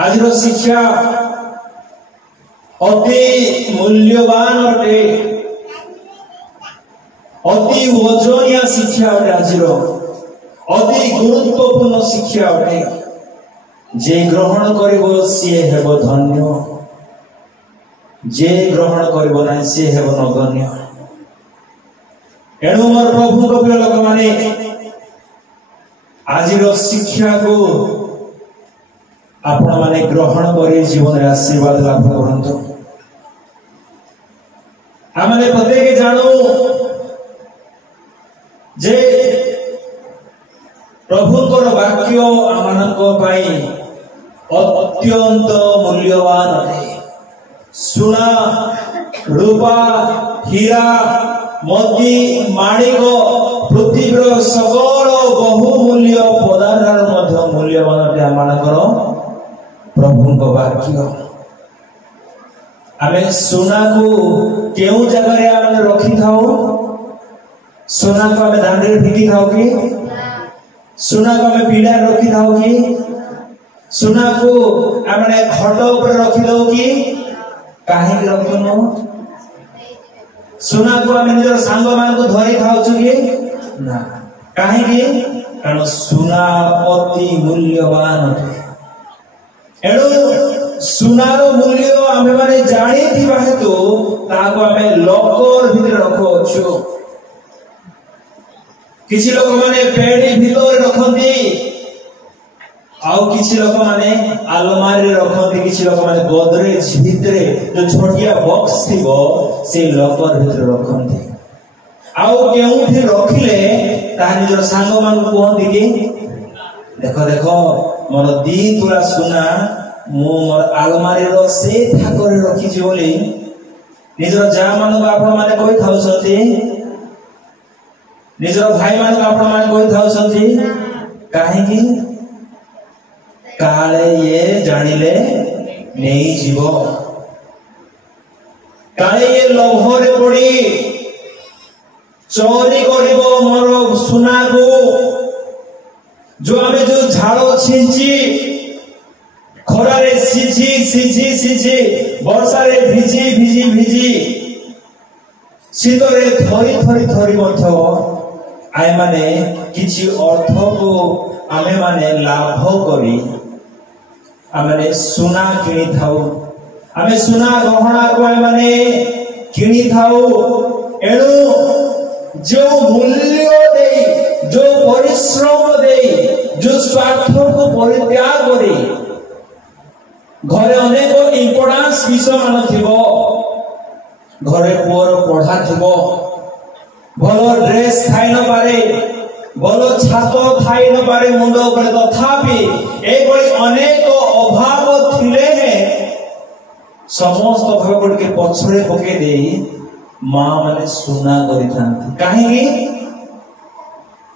आज शिक्षा अति मूल्यवान अटे, अति वजनिया शिक्षा अटे, आज अति गुरुत्वपूर्ण शिक्षा अटे। जे ग्रहण करिबो सी हेब धन्य, जे ग्रहण करिबो ना सी हेब नगण्य। एणु मोर प्रभु को प्रिय लोक माने आज शिक्षा को आपण माने ग्रहण करी जीवन रे आशीर्वाद लाभ करंतु। आमने प्रत्येक जानो जे प्रभुकर वाक्य आमानक पाई अत्यंत मूल्यवान अटे। सुना, रूपा, हीरा, मोती, माणिक, पृथ्वीर सकल बहुमूल्य पदार्थ मध्य मूल्यवान अटे आमानकर प्रभु को वाक्य। आमे सुना को केउ जगह रे आमे रखी थाओ? सुना को आमे दांडे फिकी थाओ कि? सुना को आमे पीड़ा रखी थाओ कि? सुना को आमे खट ऊपर रखी दो कि? काहे रखनो? सुना को आमे निजर सांग मान को धरि थाउछु कि? ना। काहे कि? कारण सुना अति मूल्यवान अटे। एणु सुनार मूल्य आमे माने जानी थिबा हेतु ताको आमे लकर भितर रखोछु। किछि लोक माने पेड़ी भितर रखंती, आउ किछि लोक माने अलमारी रे रखंती, किछि लोक माने गोदरेज भितरे जो छोटिया बॉक्स थिबो से लकर भितर रखंती। आउ केउठी रखिले ता निजर सांग मान कहंती कि देखो देखो मोर 2 तुला सुना मु मोर अलमारी रो से ठाकुर रखी छी बोली निजर जा मान आपण माने कहि थाउसंती, निजर भाई मान आपण माने कहि थाउसंती। काहे कि काले ये जानिले नेई जीवो, काले ये लोभरे पड़ी चोरी करिबो मोर सुना को। जो आमे जो झाड़ो छिंची खरारे सिझी सिझी सिझी वर्षा रे भिजी भिजी भिजी शीतरे थरी थरी थरी मध्य आय माने किछि अर्थ को आमे माने लाभ करी आमे सुना किनी थाउ, आमे सुना गहना को आमे माने किनी थाउ। एणु जो मूल्य दे, जो परिश्रम दे, जो स्वार्थ को परित्याग करे घरे अनेक इम्पोर्टेंस विषय मान थिबो, घरे पुअर पढ़ा थिबो, भलो ड्रेस थाई न पारे, भलो छातो थाई न पारे मुंड ऊपर, तथापि एभली अनेक अभाव थिले समस्त अभाव के पछरे पके देई मां माने सुना करि थांती। काहे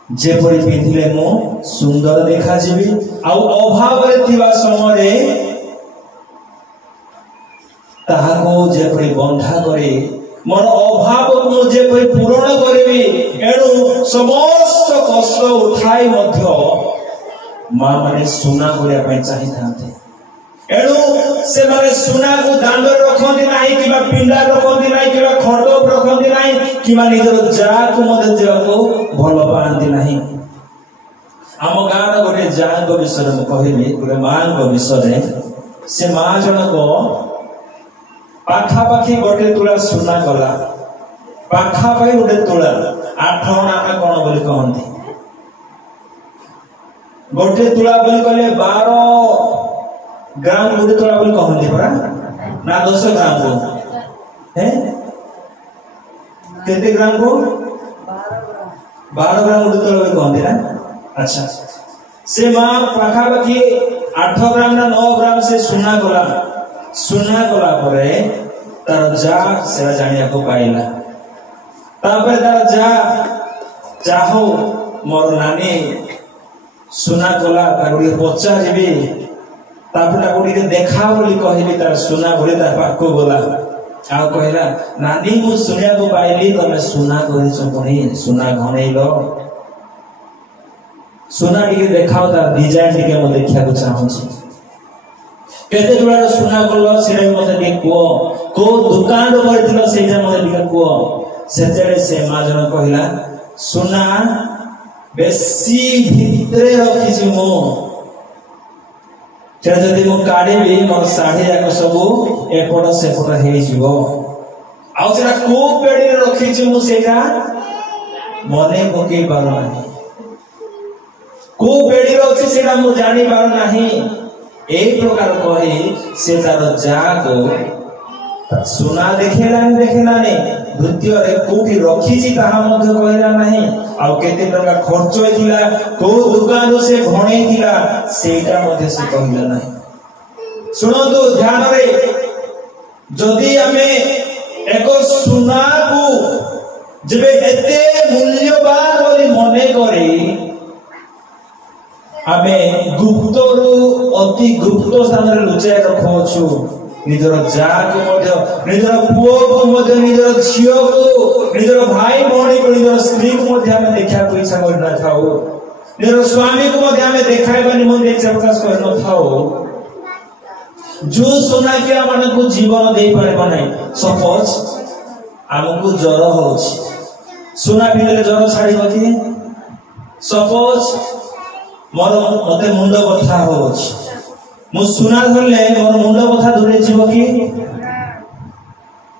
जेपरि पिंधिले मो सुंदर देखा जीवी, आउ अभाव रे थिबा समय ताहाको जेपरि बंधा करे मोर अभाव को जेपरि पूर्ण करबी। एणु समस्त कष्ट उठाई मध्य मां माने सुना करिया पय चाहि थांते। एणु से माने सुना को दांड रखंती नाही, किबा पिंडा रखंती नाही, किबा खट रखंती नाही, किबा निजर जा को मते जेको भलो पांती नाही। आम गाँव गोटे जाँ विषय में कहली, गोटे माँ विषय से माँ जनक पाखापाखि गोटे तुला सुना गला, पाखापाखि गोटे तुला 8 अना कौन बोली कहती, गोटे तुला बोली कहले 12 ग्राम गोटे तुला बोली कहती परा ना 10 ग्राम को है केते ग्राम को 12 ग्राम गोटे तुला बोली कहती ना। अच्छा से माँ पाखापाखि 8 ग्राम ना 9 ग्राम से सुना गला, सुना गला परे तार जा सेरा जानिया को पाइला। तापर तार जा चाहो मोर नानी सुना गला तार पचा जीवी, तापर ताको देखा बोली कहली, तार सुना बोली तार पाखो गला आ कहला नानी मु सुनिया को पाइली तमे सुना करिछ पुणी सुना घणैलो, सुना टिके देखाओ तार डिजाइन टिके मु देखिया को चाहूछी। केते दुलार सुना कलो सेटा मते टिके को को दुकान करथिलो सेटा मते टिके को सेतेले से माजन कहिला सुना बेसी भितरे रखिछि मो सेटा जदि मो काढिबी मोर साढे जाक सब एपट सेपट हे जिवो आ सेटा को पेडी रखिछि मो सेटा मने पके पारो नाही को पेडी रखि सेटा मो जानि पारो नाही ए प्रकार कहि से तार जाको सुना देखेलानी द्वितीय रे कोठी रखिछि ताहा मध्ये कहला नाही आ केते टका खर्च होइतिला को दुकान से भणेतिला सेटा मध्ये से कहला नाही सुनंतु ध्यान रे जदि हमें एको सुना को जेबे एते मूल्यवान बोली मने करी आमे गुप्तरु अति गुप्त स्थान रे लुचाय रखोछु निजर जाको मध्ये निजर पुओ को मध्ये निजर झियो को निजर भाई भौणी को निजर स्त्री को मध्ये हमें देखा को इच्छा करना थाओ निजर स्वामी को मध्ये हमें देखाइबा निमंत्रण इच्छा प्रकाश करना थाओ जो सोना के मन को जीवन दे पारे नै सपोज हमको ज्वर होछ सोना बिले ज्वर छाड़ी कि सपोज मोर मते मुंड बथा होछ मु सुना धरले मोर मुंड बथा दूरे जीव कि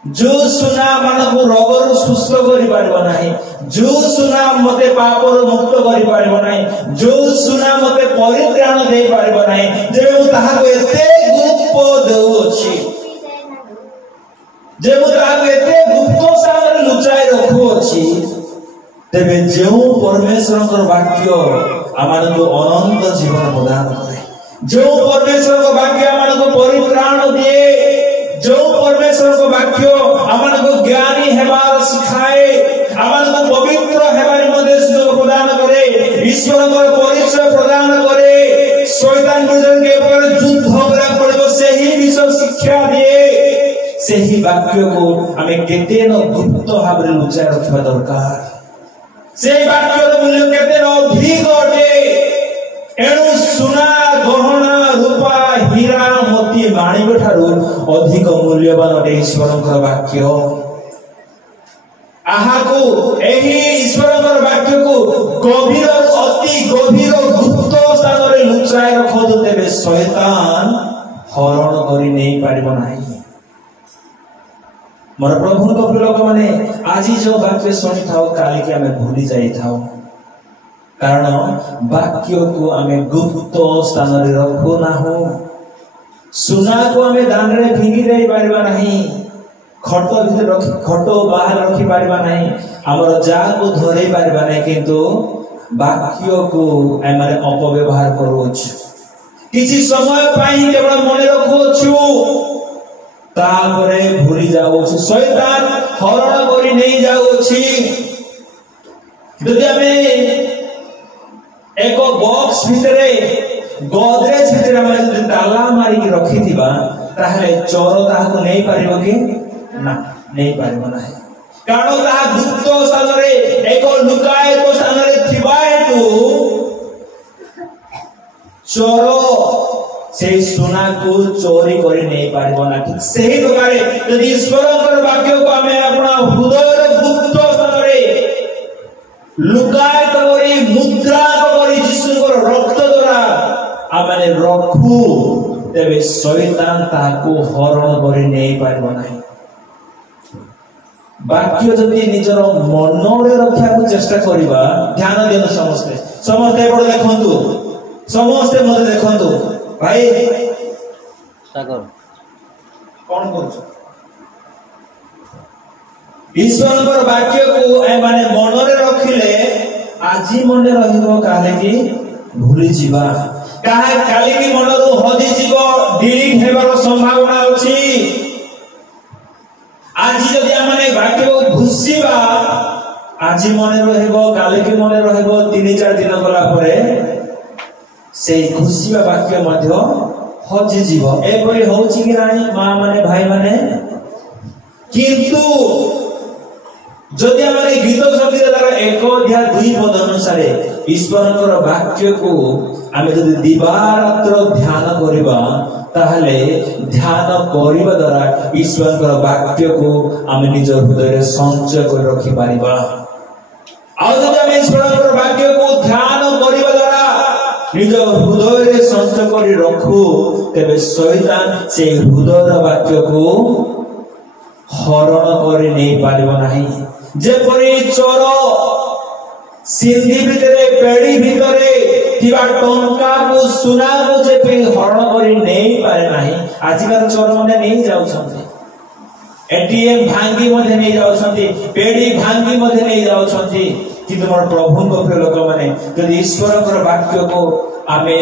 जो सुना मन को रोग सुस्थ करि पारबो नाही जो सुना मते पाप मुक्त करि पारबो नाही जो सुना मते परित्राण दे पारबो नाही जे मु ताहा को एते गुप्त देउछि जे मु ताहा को एते गुप्त सागर लुचाई रखुछि तेबे जेउ परमेश्वर वाक्य आमान को अनंत जीवन प्रदान करे जो परमेश्वर को वाक्य आमान को परित्राण दिए जो परमेश्वर को वाक्य आमान को ज्ञानी हेबार सिखाए आमान को पवित्र हेबार मध्ये सुयोग प्रदान करे ईश्वर को परिचय प्रदान करे शैतान विरुद्ध के ऊपर युद्ध करा पड़िबो सेही विषय शिक्षा दिए सेही वाक्य को हमें केते न गुप्त भाव रे लुचाय रखबा दरकार से वाक्यर मूल्य केते अधिक अटे एणु सुना गहना रूपा हीरा मोती माणिक ठारू अधिक मूल्यवान अटे ईश्वरकर वाक्य आहा को एही ईश्वरकर वाक्य को गभीर अति गभीर गुप्त स्थान रे लुचाय रखो तेबे शैतान हरण करि नै पारिबो नाही मोर प्रभु को लोक माने आज जो वाक्य सुनी थाओ काली के हमें भूली जाई थाओ कारण वाक्य को हमें गुप्त स्थान रे रखो ना हो सुना को हमें दान रे भिंगी देई पारबा नहीं खटो भीतर रखी खटो बाहर रखी पारबा नहीं हमर जा को धरे पारबा नहीं किंतु वाक्य को एमारे अपव्यवहार करूछ किछि समय पाई केवल मने रखोछु तापरे भूली जाउछि शैतान हरण करि नै जाउछि जदि हमें एक बॉक्स भितरे गोदरेज भितरे हम ताला मारी के रखि दिबा ताहले चोर ताहाको नै पारिबो कि ना नै पारिबो नाही कारण ताहा गुप्त स्थान रे एक लुकाए को स्थान रे थिबा हेतु चोर से सुना को चोरी करि नै पारिबो ना ठीक सही प्रकारे यदि ईश्वरकर वाक्य को हमें अपना हृदय गुप्त स्थान रे लुकाय करी मुद्रा करी यीशुकर रक्त द्वारा आमे रखू तेबे शैतान ताको हरण करि नै पारिबो नाही वाक्य जदि निजर मन रे रखा को चेष्टा करिबा ध्यान देनु समस्ते समस्ते पड़ देखंतु समस्ते मते देखंतु भाई सागर कौन करू ईश्वरकर वाक्य को ए माने मन रे रखिले आजी मन रहिबो काहे कि भूली जीवा काहे काली की मन रो हदी जीवो डिलीट हेबार संभावना अछि आजी जदि माने वाक्य को घुसीबा आजी मन रहइबो काली की मन रहइबो 3-4 दिन गला परे से घुसीबा वाक्य मध्य हजी जीव एपरि होउछि कि नाही मां माने भाई माने किंतु जदि आम गीत संगीत द्वारा 1:2 पद अनुसार ईश्वर वाक्य को आम जदि दिवारात्र ध्यान करवा ताहले ध्यान करने द्वारा ईश्वर वाक्य को आम निज हृदय संचय कर रखि पारिबा। ईश्वर वाक्य को ध्यान करने द्वारा निज हृदय संचय कर रखु तेरे शैतान से हृदय वाक्य को हरण कर नहीं पारिबा नहीं। जेपरी चोर सिंधी भितरे पेड़ी भितरे थिबा टंका को सुना को जेपरी हरण करी नहीं पारे नहीं। आजकल चोर माने नहीं जाउछन्ते, एटीएम भांगी मध्ये नहीं जाउछन्ते, पेड़ी भांगी मध्ये नहीं जाउछन्ते। किंतु मोर प्रभु को प्रिय लोक माने यदि ईश्वर को वाक्य को आमे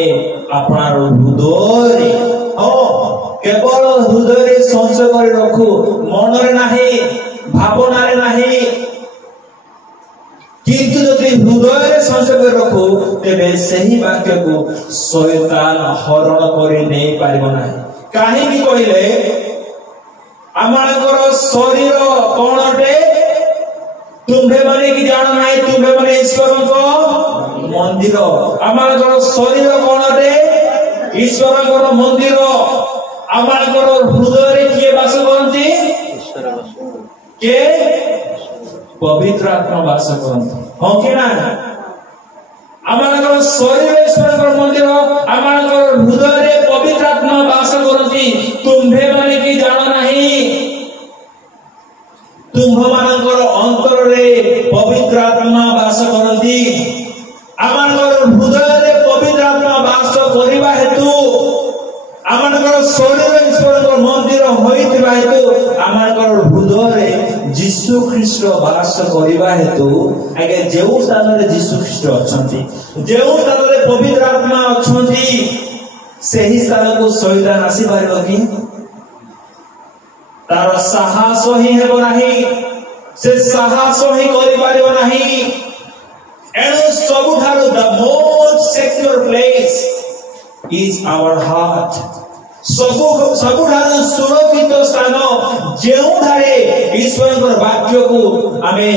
आपणार हृदय केवल हृदय संचय कर रखु, मनरे नाही, भावनारे नाही, किंतु यदि हृदय संचय कर रखु तेबे सही वाक्य को शैतान हरण कर नहीं पारिबो नाही। काहेकि कहले आमानकर शरीर कोनटे तुम्भे माने कि जान नाही, तुम्भे माने ईश्वर को मंदिर। आमानकर शरीर कोनटे ईश्वर मंदिर। आमानकर हृदय किए वास करती के पवित्र आत्मा वास करती हाँ कि ना। आमानकर शरीर ईश्वर मंदिर, आमानकर हृदय पवित्र आत्मा वास करती। तुम्भे माने कि जान नाही, तुम्भ मानकर अंतर रे पवित्र आत्मा वास करती। आमानकर हृदय पवित्र आत्मा वास करिबा हेतु आमानकर शरीर ईश्वर मंदिर होइतिबा हेतु आमानकर हृदय यीशु ख्रीष्ट वास करिबा हेतु आगे जेउ स्थान रे यीशु ख्रीष्ट अछंती, जेउ स्थान रे पवित्र आत्मा अछंती सेही स्थान को शैतान आसी पारिबो कि तार साहस ही हेबो नाही, से साहस ही करि पारिबो नाही। एनु सबुठारु the most secure place is our heart। सबुठारु सुरक्षित स्थान जेउठारे ईश्वर वाक्य को आमे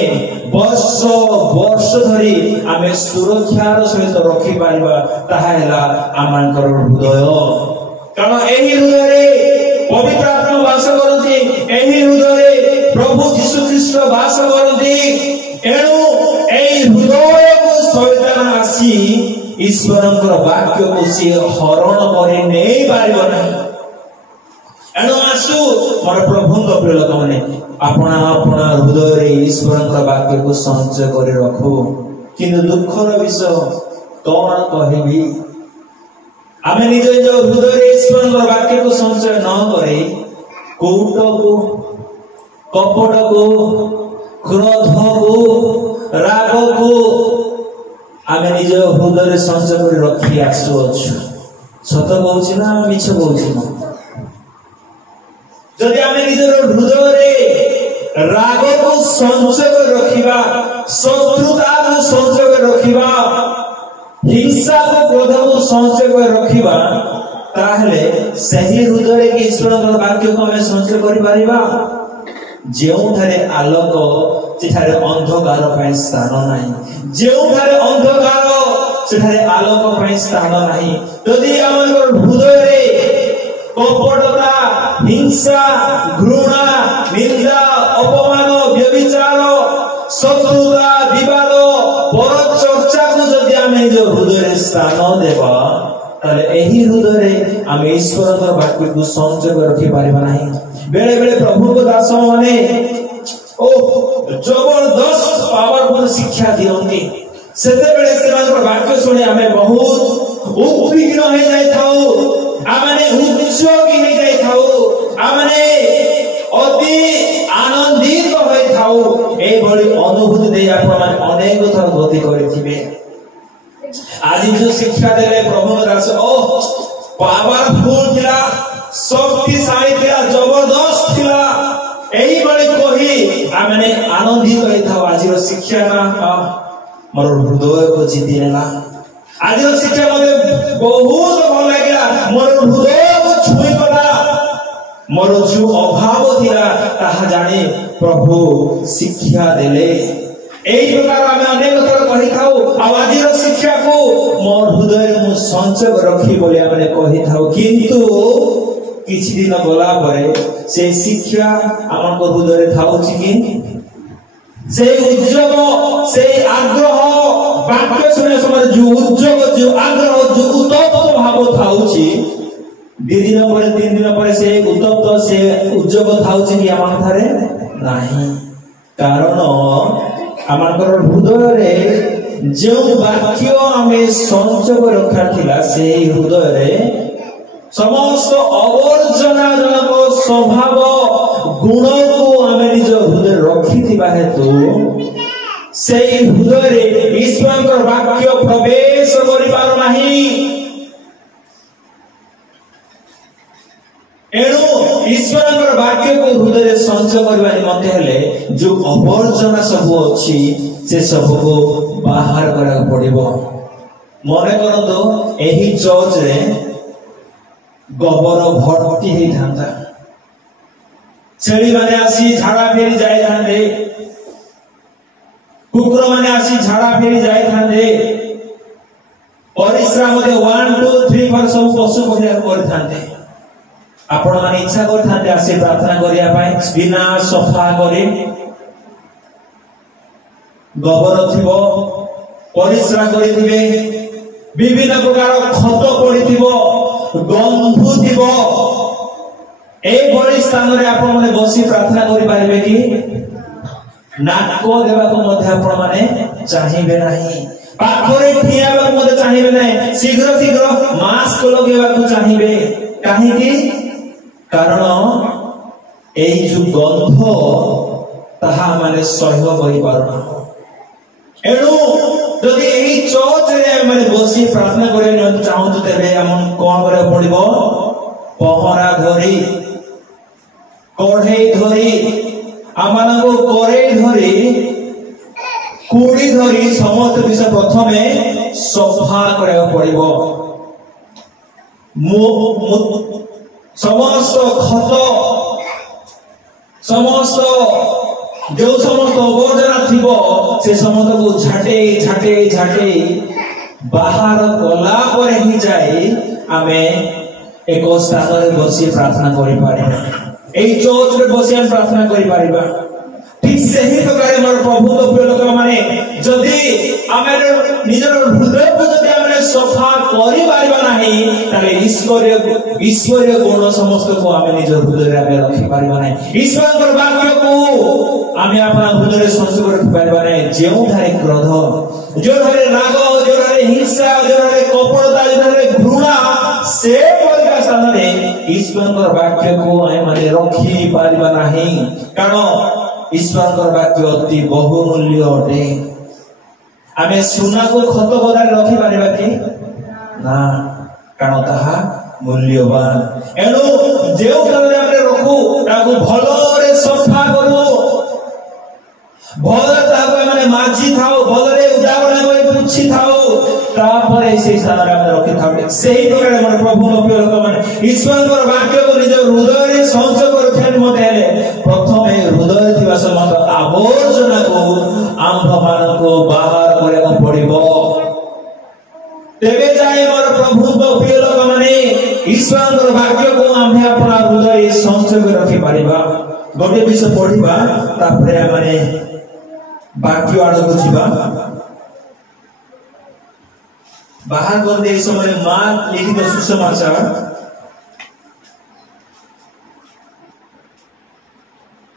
वर्ष वर्ष धरी आमे सुरक्षार सहित रखि पारिबा ताहा हैला आमानकर हृदय। कारण एही हृदय रे पवित्र आत्मा वास करती, एही हृदय रे प्रभु यीशु ख्रीष्ट वास करती। एणु एही हृदय को शैतान आसी ईश्वर वाक्य को सी हरण कर नहीं पारिबो नहीं। एणु आसु मोर प्रभु प्रिय लोक माने अपना अपना हृदय रे ईश्वर वाक्य को संचय कर रखो। किंतु दुखर विषय कौन कहबी आमे निज निज हृदय रे ईश्वर वाक्य को संचय न करे कौट को, कपट को, क्रोध को, राग को आमे निज हृदय संचय कर रखी आसुअछु। सत कहूछि ना मिछ कहूछि ना। जदि आमे निज हृदय रे राग को संचय कर रखिबा, शत्रुता को संचय कर रखिबा, हिंसा को क्रोध को संचय कर रखिबा ताहले सही हृदय रे ईश्वर वाक्य को आमे संचय करि पारिबा। जेउठारे आलोक सेठारे अंधकार पय स्थान नाही, जेउठारे अंधकार सेठारे आलोक पय स्थान नाही। यदि आमर हृदय रे कपटता, हिंसा, घृणा, निंदा, अपमान, व्यभिचार, शत्रुता, विवाद, परचर्चा को जदि आमे निज हृदय रे स्थान देबा ताले एही हृदय रे आमे ईश्वर वाक्य को संचय कर रखि पारिबा नाही। बेले बेले प्रभु को दास माने ओ जबरदस्त पावरफुल शिक्षा दियंती, सेते बेले सेमानकर वाक्य सुने आमे बहुत उद्विग्न हो जाय थाउ, आमाने उच्चोगी हो जाय थाउ, आमाने अति आनंदित होय थाउ। ए भली अनुभूति दे आपण माने अनेक थर गति करिथिबे। आज जो शिक्षा देले प्रभु दास ओ पावरफुल थिला, शक्तिशाली थिला, जबरदस्त थिला, एही बड़ी कही आमने आनंदित होई थाउ। आज शिक्षा ना मोर हृदय को जीति नेला। आज शिक्षा मते बहुत भल लागिला, मोर हृदय को छुई गला। मोर जो अभाव थिला ताहा जाने प्रभु शिक्षा देले एई प्रकार आमे अनेक थर कहि थाउ आवाजीर शिक्षा को मोर हृदय मु संचय रखी बोले आमे कहि थाउ किंतु किछि दिन गला परे से शिक्षा हमन को हृदय थाउछि कि से उद्योग से आग्रह वाक्य सुने समय जो उद्योग जो आग्रह जो उद्योग भाव थाउछि दि दिन पर 3 दिन पर से उद्योग से उद्योग थाउछि कि हमन थारे नाही कारण आमर हृदय रे जो वाक्य आमे संचय रखा थिला से हृदय रे समस्त अवर्जना जनक स्वभाव गुण को आमे निज हृदय रखी थिबा हेतु से हृदय रे ईश्वर वाक्य प्रवेश करि पारो नाही एणु ईश्वर वाक्य को हृदय संचय करबा निमंते हेले जो अवर्जना सब अछि से सब को बाहर करा पड़िबो मने करतो एही चर्च रे गोबर भर्ती ही थांता छेली माने आसी झाड़ा फेरी जाय थांदे कुकुर माने आसी झाड़ा फेरी जाय थांदे परिश्रा मध्ये 1 2 3 4 सब पशु पक्षी कर थांदे आपण माने इच्छा कर थांदे आसी प्रार्थना करिया पाए बिना सफा करे गोबर थिबो परिश्रा करिथिबे विभिन्न प्रकार खत पड़िथिबो गंधु थिबो ए बड़ी स्थान रे आपण माने बसी प्रार्थना करि पारिबे कि नाको देबा को मध्ये आपण माने चाहिबे नाही पाखरे ठियाबा को मध्ये चाहिबे नाही शीघ्र शीघ्र मास्क लगेबा को चाहिबे काहे कि कारण एई जो गंध ताहा माने सहय करि पारना एणु जदि एही चर्च रे माने बसी प्रार्थना करिया चाहू तेबे हमन कोन करे पड़िबो पहरा धरी कढ़ई धरी आमान को कड़े धरी कुड़ी धरी समस्त विषय प्रथमे सफा करा पड़िबो समस्त खत समस्त जो समस्त अवर्जना थिबो से समस्त को झाटे झाटे झाटे बाहर गला पर ही जाए आमे एक स्थान रे बसी प्रार्थना करि पारिबा एई चर्च रे बसी हम प्रार्थना करि पारिबा ठीक सही प्रकार हमर प्रभु तो प्रिय लोक माने जदी आमे निजर हृदय को जदी आमे सफा करि पारिबा नाही ताले ईश्वरीय गुण समस्त को आमे निजर हृदय रे आमे रखि पारिबा नाही ईश्वर वाक्य को आमे अपना हृदय रे संस्कार रखि पारिबा नाही जेउ धारे क्रोध जो धारे राग जो धारे हिंसा जो धारे कपटता जो धारे घृणा से परिका स्थान रे ईश्वर वाक्य को आमे माने रखि पारिबा नाही कारण ईश्वर वाक्य अति बहुमूल्य अटे आमे सुना को खत बदारे रखि पारिबा कि ना कारण ताहा मूल्यवान एनु जेउ तरे आमे रखू ताको भलरे सफा करू भलरे ताको माने माजी थाओ भलरे उदाहरण करे पुछि थाओ तापरे से सारा आमे रखि थाओ सेही प्रकार हमर प्रभु प्रिय लोक माने ईश्वर वाक्य को निज हृदय रे संचय करथेन मते हेले प्रथमे हृदय थिबा समस्त आवर्जना को आंभ मान को बाहर करबा पड़िबो तेबे जाय मोर प्रभु प्रिय लोक माने ईश्वर वाक्य को आमे अपना हृदय संचय रखि पारिबा गोटे विषय पढिबा तापरे माने वाक्य आड़ को जिबा बाहर करते समय मां लिखित सुसमाचार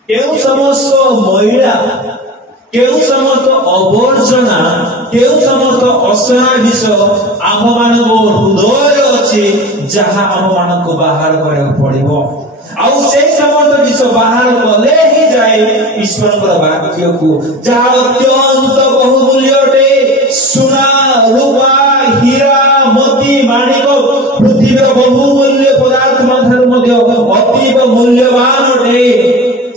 केउ समस्त महिला केउ समस्त अवर्जना केउ समस्त असना विषय आम मान को हृदय अछि जहा आम मान को बाहर करे पड़िबो आउ से समस्त विषय बाहर कले ही जाए ईश्वर वाक्य को जहा अत्यंत बहुमूल्य अटे सोना रूपा हीरा मोती माणिक पृथ्वीर बहुमूल्य पदार्थ मध्य अतीव मूल्यवान अटे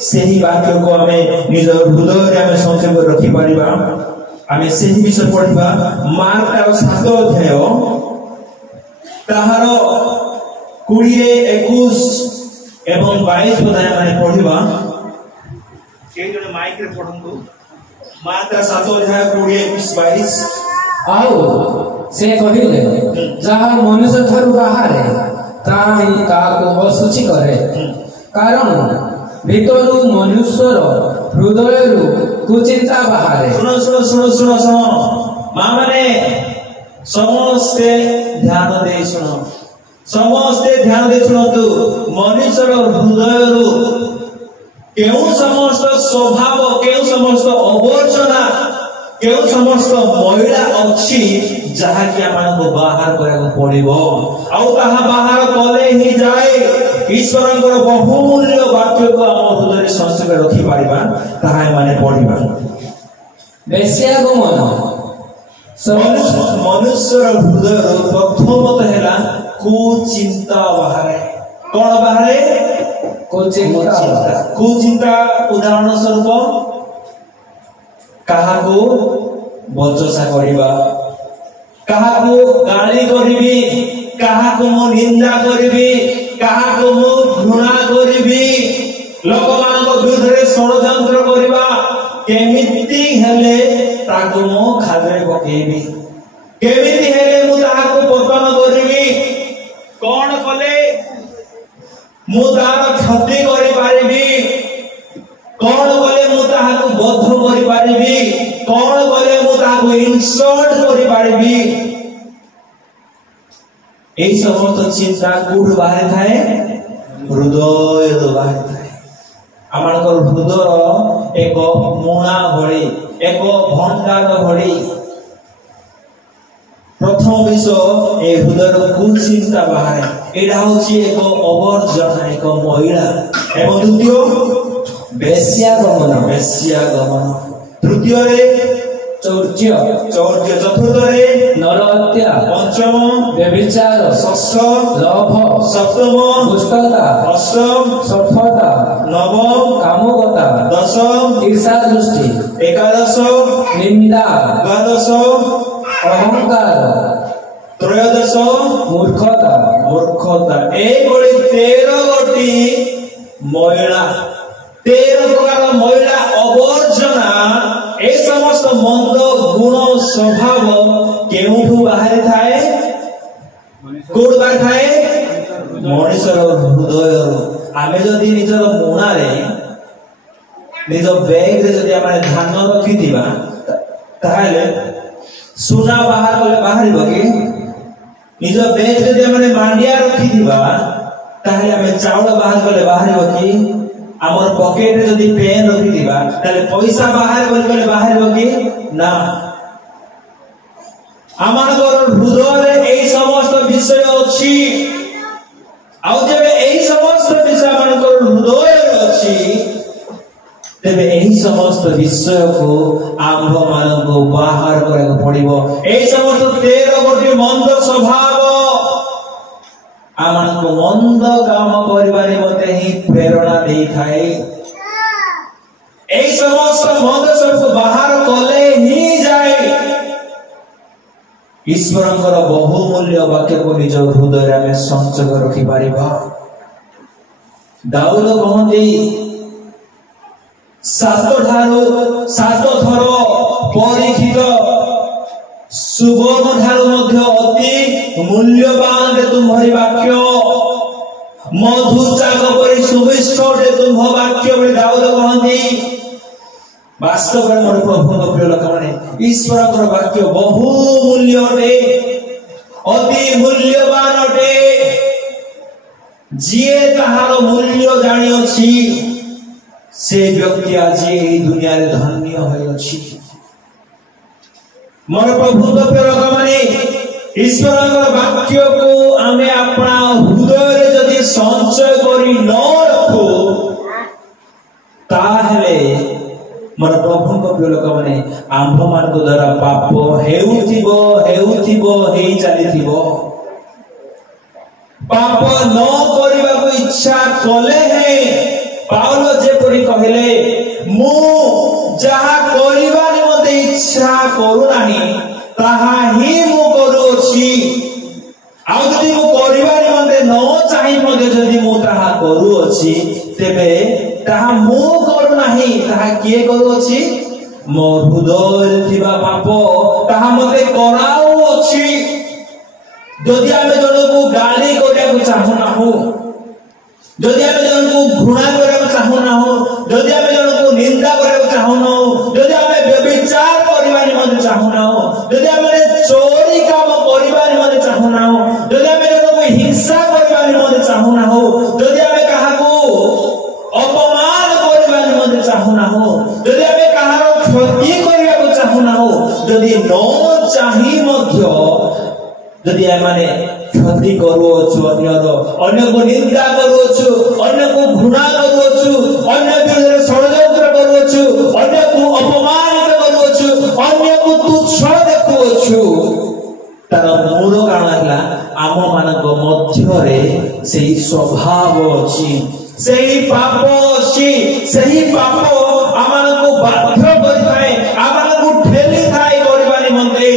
सेही वाक्य को हमें निज हृदय रे हमें संचय कर रखि परिबा हमें सेही विषय पढिबा मार्क 7 अध्याय ताहार 20 21 एवं 22 अध्याय माने पढिबा के जने माइक रे पढंतु मात्रा 7 अध्याय 20-21 आओ से कहिले जहा मनुष्य थारु बाहरे ताही काको असुचि करे कारण भितरु मनुष्यर हृदयरु कुचिंता बाहरे। सुनो सुनो सुनो सुनो सुनो मां माने समस्ते ध्यान दे सुनो समस्ते ध्यान दे सुनतु मनुष्यर हृदयरु केउ समस्त स्वभाव केउ समस्त अवर्जना केउ समस्त महिला अछि जहा कि हमन बाहर करे पड़िबो आउ ताहा बाहर कले ही जाए ईश्वरंकर बहुमूल्य वाक्य को हम हृदय संस्कार रखि पारिबा ताहा माने पढिबा बेसिया गमन मनुष्य हृदय प्रथमत हैला कुचिंता बाहर कोन बाहर कुचिंता उदाहरण स्वरूप कहा को बचसा करिबा कहा को गाली करिबी कहा को मो निंदा करिबी कहा को मो घृणा करिबी लोक मान को विरुद्ध रे षडयंत्र करिबा केमिति हेले ताको मो खादरे पकेबी केमिति हेले मु ताहा को पतन करिबी कोन कले मु तार क्षति करि पारिबी कोन कले मु ताहा को बद्ध करि पारिबी कोन कले मु ताहा को इनसल्ट करि पारिबी एई समस्त चिंता कोड बाहर थाए हृदय बाहर थाए आमानकर हृदय एक मुणा भଳି एक भंडार भଳି प्रथम विषय ए हृदय कुचिंता बाहर एडा होची एक अवर्जना एक महिला एवं द्वितीय बेश्या गमन तृतीय रे चौर्य चतुर्थ रे नरहत्या पंचम व्यभिचार षष्ठ लोभ सप्तम दुष्टता अष्टम सठता नवम कामुकता दशम ईर्षा दृष्टि एकादश निंदा द्वादश अहंकार त्रयोदश मूर्खता এই বলি 13 গোটি মহিলা 13 প্রকার মহিলা অবর্জনা এই সমস্ত মন্দ গুণ স্বভাব কেউঠু বাহারে থাকে কোড বাহারে থাকে মনুষ্যর হৃদয় আমি যদি নিজর মুণারে নিজ ব্যাগ রে যদি আমরা ধান রখি দিবা তাহলে सुना बाहर गले बाहरिब कि निज बेग जदि हमरे मांडिया रखि दिबा ताहे हमें चावल बाहर गले बाहरिब कि हमर पॉकेट रे जदि पेन रखि दिबा ताले पैसा बाहर गले बाहरिब कि ना আমানकर हृदय रे एई समस्त विषय अछि आउ जेबे एई समस्त विषय আমানकर हृदय रे अछि तेबे एही समस्त विषय को आंभ मान को बाहर करे पड़िबो एही समस्त 13 गोटी मंद स्वभाव आमन को मंद काम करिबारे मते ही प्रेरणा देई थाए एही समस्त मंद सब को बाहर कले ही जाए ईश्वरंकर बहुमूल्य वाक्य को निज हृदय रे में संचय रखि पारिबा दाऊद कहंती सात थर परीक्षित सुवर्ण ठारू मध्य अति मूल्यवान रे तुम्हारी वाक्य मधु चाक परि सुविष्ट रे तुम वाक्य बे दाऊद कहंती वास्तव में मोर प्रभु को प्रिय लोक माने ईश्वर को वाक्य बहु मूल्य रे अति मूल्यवान रे जिए ताहार मूल्य जानि अछि से व्यक्ति आज ये दुनिया रे धन्य होय अछि मोर प्रभु तो प्रिय माने ईश्वरक वाक्य को हमें अपना हृदय रे जदि संचय करी न रखो ताहले मोर प्रभु को प्रिय माने आंभ मान को द्वारा पाप हेउथिबो हेई चलीथिबो पाप न करिबा को इच्छा कले है पाउल जेपरि कहले मु जहा करिबा निमते इच्छा करू नाही ताहा ही मु करू अछि आ जदि मु करिबा निमते न चाहि मते जदि मु ताहा करू अछि तेबे ताहा मु करू नाही ନାହିଁ ତାହା କିଏ କରୁଅଛି? ମୋ ହୃଦୟରେ ଥିବା ପାପ ତାହା ମତେ କରାଉଅଛି। ଯଦି ଆମେ ଜଣକୁ ଗାଳି କରିବାକୁ ଚାହୁଁନାହୁଁ, ଯଦି ଆମେ ଜଣକୁ ଘୃଣା କରିବାକୁ ଚାହୁଁନାହୁଁ, ଯଦି ଆମେ ଜଣକୁ ନିନ୍ଦା କରିବାକୁ ଚାହୁଁନାହୁଁ, ଯଦି ଆମେ ବ୍ୟଭିଚାର କରିବା ନିମନ୍ତେ ଚାହୁଁନାହୁଁ, ଯଦି ଆମେ ଚୋରି କାମ କରିବା ନିମନ୍ତେ ଚାହୁଁନାହୁଁ, ଯଦି ଆମେ ଜଣକୁ ହିଂସା କରିବା ନିମନ୍ତେ ଚାହୁଁନାହୁଁ, ଯଦି ଆମେ କାହାକୁ ଅପମାନ କରିବା ନିମନ୍ତେ ଚାହୁଁନାହୁଁ, ଯଦି ଆମେ କାହାର କ୍ଷତି କରିବାକୁ ଚାହୁଁନାହୁଁ, ଯଦି ନ ଚାହିଁ ମଧ୍ୟ ଯଦି ଆମେ କ୍ଷତି କରୁଅଛୁ, ଅନ୍ୟକୁ ନିନ୍ଦା କରୁଅଛୁ, ଅନ୍ୟକୁ ଘୃଣା କରୁଅଛୁ, ଅନ୍ୟ ବିରୁଦ୍ଧରେ ଷଡ଼ଯନ୍ତ୍ର କରୁଅଛୁ, ଅନ୍ୟକୁ ଅପମାନିତ କରୁଅଛୁ, ଅନ୍ୟକୁ ତୁଚ୍ଛ ଦେଖୁଅଛୁ, ତାର ମୂଳ କାରଣ ହେଲା ଆମ ମାନଙ୍କ ମଧ୍ୟରେ ସେହି ସ୍ୱଭାବ ଅଛି, ସେହି ପାପ ଅଛି। ସେହି ପାପ ଆମମାନଙ୍କୁ ବାଧ୍ୟ କରିଥାଏ, ଆମମାନଙ୍କୁ ଠେଲିଥାଏ କରିବା ନିମନ୍ତେ,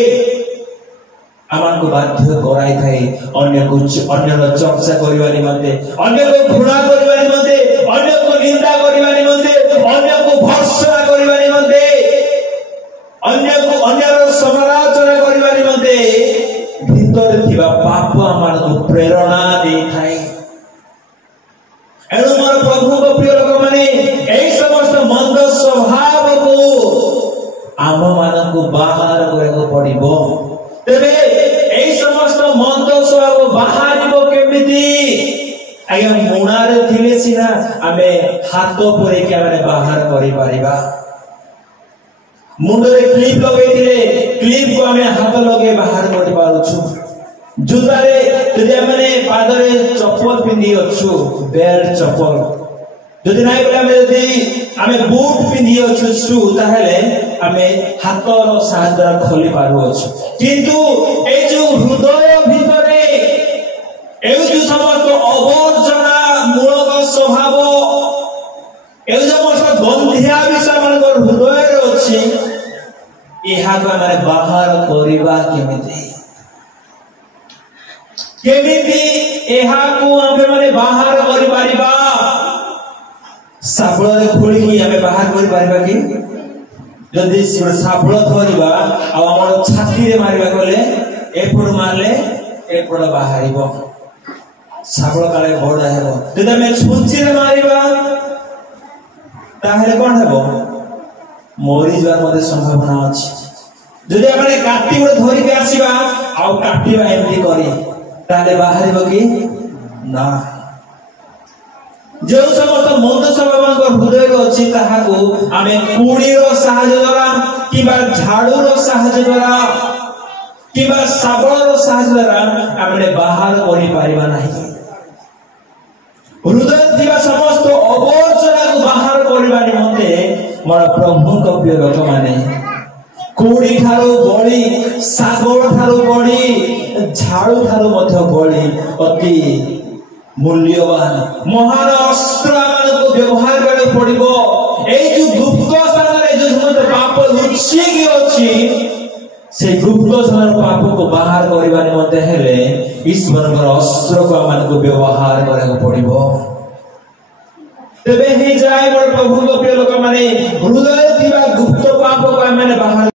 ଆମକୁ ବାଧ୍ୟ କରାଇଥାଏ ଅନ୍ୟର ଚର୍ଚ୍ଚା କରିବା ନିମନ୍ତେ, ଅନ୍ୟକୁ ଘୃଣା କରିବା ନିମନ୍ତେ, ଅନ୍ୟକୁ ନିନ୍ଦା କରିବା ନିମନ୍ତେ, ଅନ୍ୟକୁ ଭର୍ତ୍ସନା କରିବା ନିମନ୍ତେ, ଅନ୍ୟର ସମାଲୋଚନା କରିବା ନିମନ୍ତେ ଭିତରେ ଥିବା ପାପ ଆମମାନଙ୍କୁ ପ୍ରେରଣା ଦେଇଥାଏ। ଏଣୁ ମୋର ପ୍ରଭୁଙ୍କ ପ୍ରିୟ ଲୋକମାନେ, ଏହି ସମସ୍ତ ମନ୍ଦ ସ୍ୱଭାବକୁ ଆମ ମାନଙ୍କୁ ବାହାର କରିବାକୁ ପଡିବ। ତେବେ ଏହି ସମସ୍ତ ମନ୍ଦ ସ୍ୱଭାବ ବାହାରିବ କେମିତି? ଆଜ୍ଞା, ମୁଣାରେ ଥିଲେ ସିନା ଆମେ ହାତ ପୁରେଇକି ଆମେ ବାହାର କରିପାରିବା। ମୁଣ୍ଡରେ କ୍ଲିପ ଲଗେଇଥିଲେ କ୍ଲିପକୁ ଆମେ ହାତ ଲଗେଇ ବାହାର କରିପାରୁଛୁ। ଜୁତାରେ ଯଦି ଆମେ ପାଦରେ ଚପଲ ପିନ୍ଧି ଅଛୁ, ବେଲ୍ଟ ଚପଲ, ଯଦି ନାଇଁ ବୋଲେ ଆମେ ବୁଟ ପିନ୍ଧି ଅଛୁ ସୁ, ତାହେଲେ ଆମେ ହାତର ସାହାଯ୍ୟ ଖୋଲି ପାରୁଅଛୁ। କିନ୍ତୁ এই ଯୋଉ ହୃଦୟ ଭିତରେ এই ଯୋଉ ସମସ୍ତ ଅବର୍ଜନା ମୂଳକ ସ୍ୱଭାବ, এই ସମସ୍ତ ଗନ୍ଧିଆ ବିଷୟ ମାନଙ୍କର ହୃଦୟରେ ଅଛି, ଏହାକୁ ଆମେ ବାହାର କରିବା କେମିତି? କେମିତି ଏହାକୁ ଆମେ ବାହାର କରିପାରିବା? ଶାବଳରେ ଖୋଳିକି ଆମେ ବାହାର କରିପାରିବା କି? ଯଦି ଶାବଳ ଧରିବା ଆଉ ଆମର ଛାତିରେ ମାରିବା ଗଲେ ଏପଟ ମାରିଲେ ଏପଟ ବାହାରିବ, ଶାବଳ କାଳେ ବଡ ହେବ। ଯଦି ଆମେ ଛୁଞ୍ଚିରେ ମାରିବା ତାହେଲେ କଣ ହେବ? ମରିଯିବାର ମଧ୍ୟ ସମ୍ଭାବନା ଅଛି। ଯଦି ଆମେ କାଟି ଗୋଟେ ଧରିକି ଆସିବା ଆଉ କାଟିବା ଏମିତି କରି, ତାହେଲେ ବାହାରିବ କି? ନା। ଯେଉଁ ସମସ୍ତ ମନ୍ଦ ସ୍ୱଭାବଙ୍କ ହୃଦୟରେ ଅଛି ତାହାକୁ ଆମେ କୁଡ଼ିର ସାହାଯ୍ୟ ଦ୍ୱାରା କିମ୍ବା ଝାଡୁର ସାହାଯ୍ୟ ଦ୍ୱାରା କିମ୍ବା ଶାବଳର ସାହାଯ୍ୟ ଦ୍ୱାରା ଆମେ ବାହାର କରିପାରିବା ନାହିଁ। ହୃଦୟରେ ଥିବା ସମସ୍ତ ଅବର୍ଜନାକୁ ବାହାର କରିବା ନିମନ୍ତେ ମୋର ପ୍ରଭୁଙ୍କ ପ୍ରିୟ ଲୋକମାନେ, କୁଡ଼ି ଠାରୁ ବଳି, ଶାବଳ ଠାରୁ ବଳି, ଝାଡୁ ଠାରୁ ମଧ୍ୟ ବଳି ଅତି ମୂଲ୍ୟବାନ ମହାନ ଅସ୍ତ୍ର ଆମମାନଙ୍କୁ ବ୍ୟବହାର କରିବାକୁ ପଡିବ। ଏଇ ଯୋଉ ଗୁପ୍ତ ସ୍ଥାନରେ ଯୋଉ ସମସ୍ତ ପାପ ଲୁଚିକି ଅଛି, সেই গুপ্ত স্থানের পাপକୁ ବାହାର କରିବା ନିମନ୍ତେ ହେଲେ ଈଶ୍ୱରଙ୍କର ଅସ୍ତ୍ରକୁ ଆମମାନଙ୍କୁ ବ୍ୟବହାର କରିବାକୁ ପଡିବ। ତେବେ ହିଁ ଯାଏ ମୋର ପ୍ରଭୁଙ୍କ ପ୍ରିୟ ଲୋକମାନେ, ହୃଦୟରେ ଥିବା ଗୁପ୍ତ ପାପକୁ ଆମେ ବାହାର